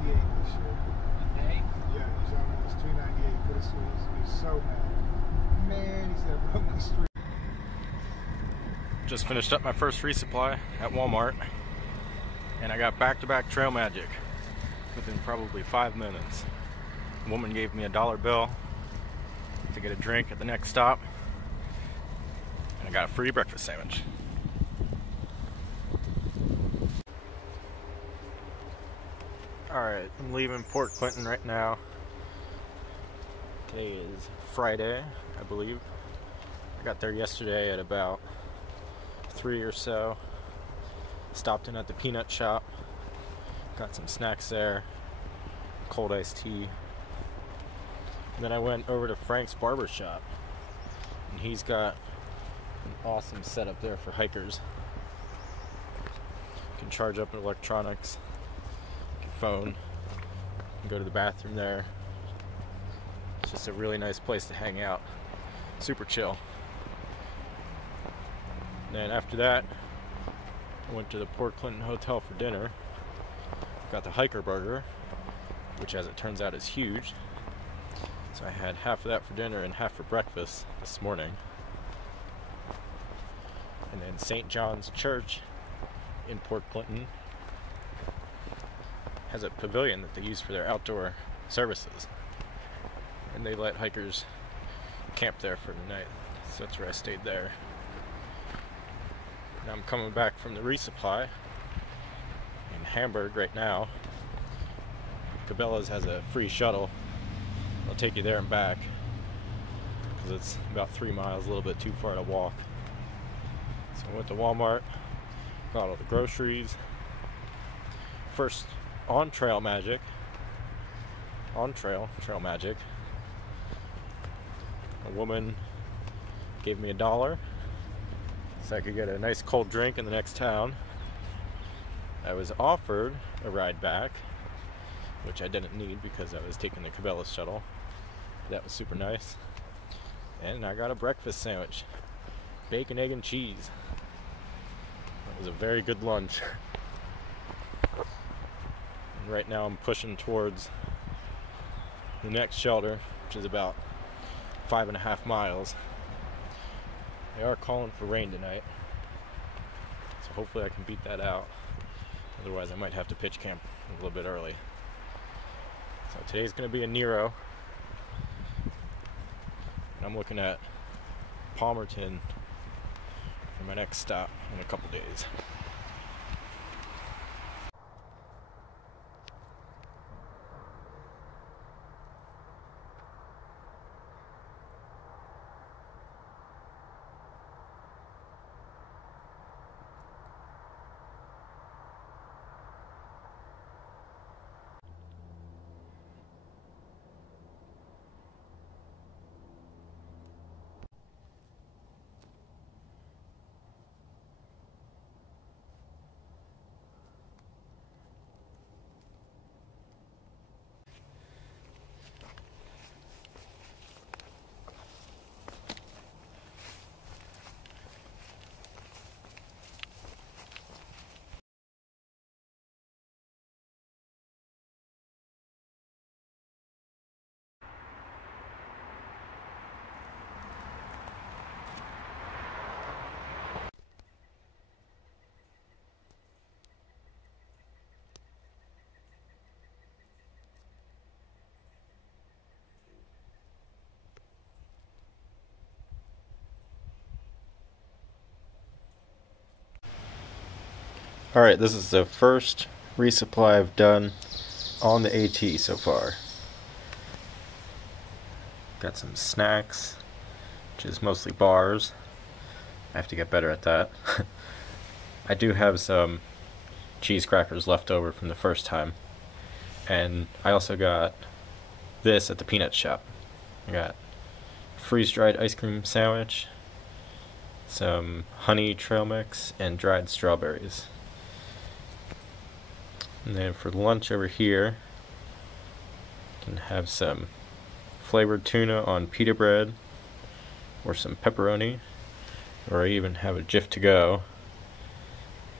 $2.98 this year. Okay. Yeah, he's on this $2.98, but he's so mad. Man, he said, I broke my streak. Just finished up my first resupply at Walmart, and I got back-to-back trail magic within probably 5 minutes. A woman gave me a $1 bill to get a drink at the next stop, and I got a free breakfast sandwich. Alright, I'm leaving Port Clinton right now. Today is Friday, I believe. I got there yesterday at about 3 or so. Stopped in at the peanut shop, got some snacks there, cold iced tea. And then I went over to Frank's Barber shop, and he's got an awesome setup there for hikers. You can charge up electronics, your phone, and go to the bathroom there. It's just a really nice place to hang out. Super chill. And then after that, I went to the Port Clinton Hotel for dinner. Got the hiker burger, which as it turns out is huge. So I had half of that for dinner and half for breakfast this morning. And then St. John's Church in Port Clinton has a pavilion that they use for their outdoor services. And they let hikers camp there for the night. So that's where I stayed there. Now I'm coming back from the resupply in Hamburg right now. Cabela's has a free shuttle. I'll take you there and back because it's about 3 miles, a little bit too far to walk. So I went to Walmart, got all the groceries. First on-trail magic. On-trail magic. A woman gave me $1 so I could get a nice cold drink in the next town. I was offered a ride back, which I didn't need because I was taking the Cabela's shuttle. That was super nice. And I got a breakfast sandwich. Bacon, egg, and cheese. That was a very good lunch. And right now I'm pushing towards the next shelter, which is about 5.5 miles. They are calling for rain tonight, so hopefully I can beat that out. Otherwise I might have to pitch camp a little bit early. So today's going to be a NERO. And I'm looking at Palmerton for my next stop in a couple days. Alright, this is the first resupply I've done on the AT so far. Got some snacks, which is mostly bars. I have to get better at that. I do have some cheese crackers left over from the first time. And I also got this at the peanut shop. I got freeze-dried ice cream sandwich, some honey trail mix, and dried strawberries. And then for lunch over here, you can have some flavored tuna on pita bread, or some pepperoni, or I even have a Jif to go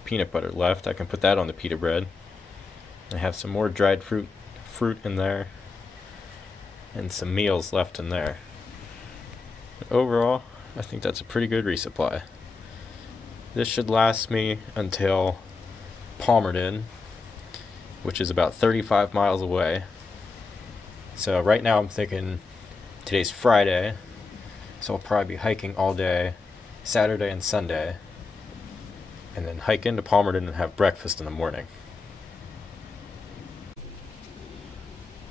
peanut butter left. I can put that on the pita bread. I have some more dried fruit in there, and some meals left in there. Overall, I think that's a pretty good resupply. This should last me until Palmerton, which is about 35 miles away. So right now I'm thinking today's Friday, so I'll probably be hiking all day, Saturday and Sunday, and then hike into Palmerton and have breakfast in the morning.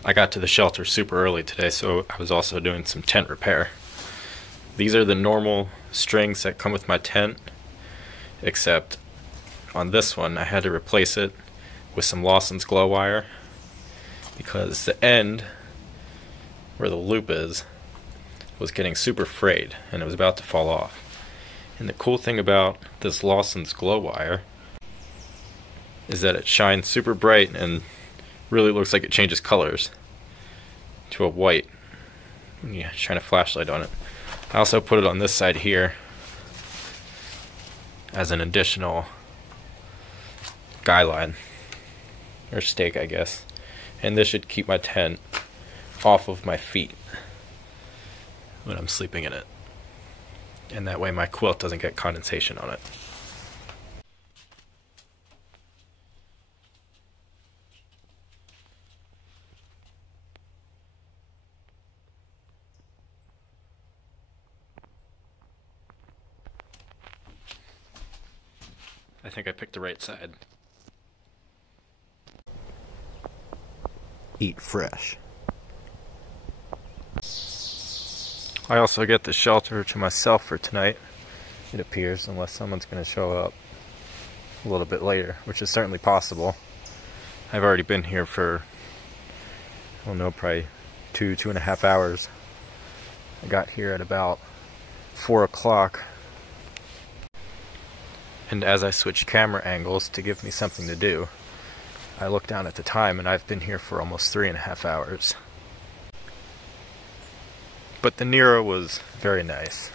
I got to the shelter super early today, so I was also doing some tent repair. These are the normal strings that come with my tent, except on this one I had to replace it with some Lawson's glow wire because the end where the loop is was getting super frayed and it was about to fall off. And the cool thing about this Lawson's glow wire is that it shines super bright and really looks like it changes colors to a white when you shine a flashlight on it. I also put it on this side here as an additional guy line or stake, I guess. And this should keep my tent off of my feet when I'm sleeping in it. And that way my quilt doesn't get condensation on it. I think I picked the right side. Eat fresh. I also get the shelter to myself for tonight, it appears, unless someone's going to show up a little bit later, which is certainly possible. I've already been here for, I don't know, probably 2.5 hours. I got here at about 4 o'clock. And as I switch camera angles to give me something to do, I look down at the time and I've been here for almost 3.5 hours. But the NERO was very nice.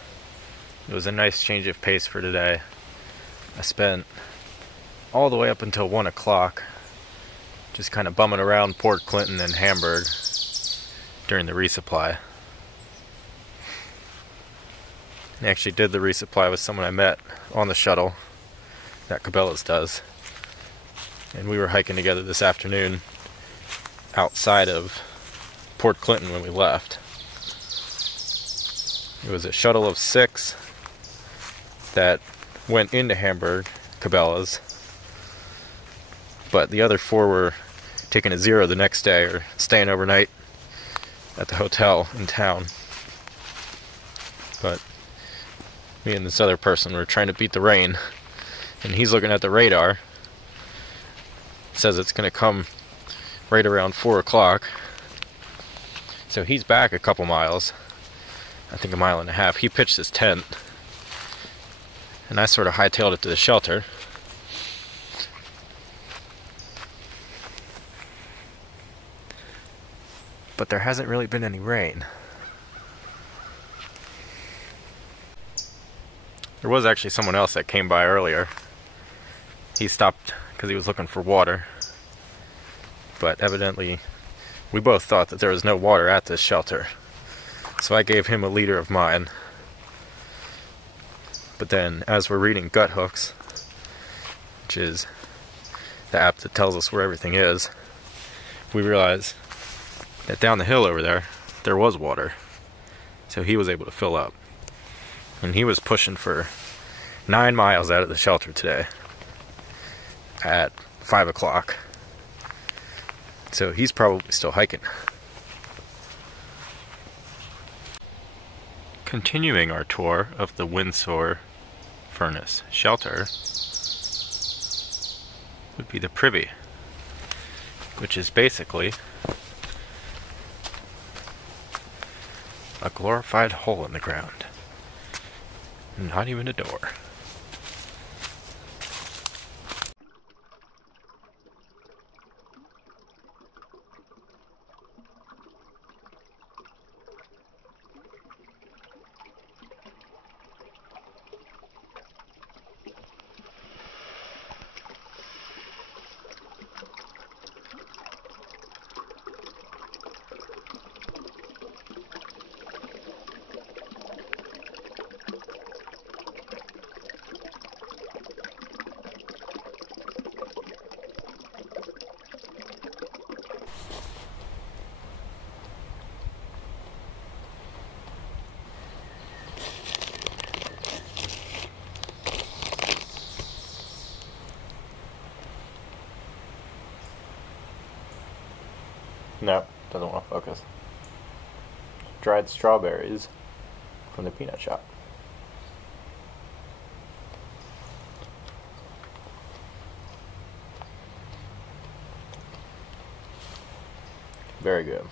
It was a nice change of pace for today. I spent all the way up until 1 o'clock just kind of bumming around Port Clinton and Hamburg during the resupply. I actually did the resupply with someone I met on the shuttle that Cabela's does. And we were hiking together this afternoon outside of Port Clinton when we left. It was a shuttle of 6 that went into Hamburg, Cabela's, but the other 4 were taking a 0 the next day or staying overnight at the hotel in town. But me and this other person were trying to beat the rain, and he's looking at the radar. Says it's going to come right around 4 o'clock. So he's back a couple miles. I think 1.5 miles. He pitched his tent. And I sort of hightailed it to the shelter. But there hasn't really been any rain. There was actually someone else that came by earlier. He stopped because he was looking for water. But evidently, we both thought that there was no water at this shelter. So I gave him a liter of mine. But then, as we're reading Gut Hooks, which is the app that tells us where everything is, we realized that down the hill over there was water. So he was able to fill up. And he was pushing for 9 miles out of the shelter today at 5 o'clock. So he's probably still hiking. Continuing our tour of the Windsor Furnace Shelter would be the Privy, which is basically a glorified hole in the ground. Not even a door. No, doesn't want to focus. Dried strawberries from the peanut shop. Very good.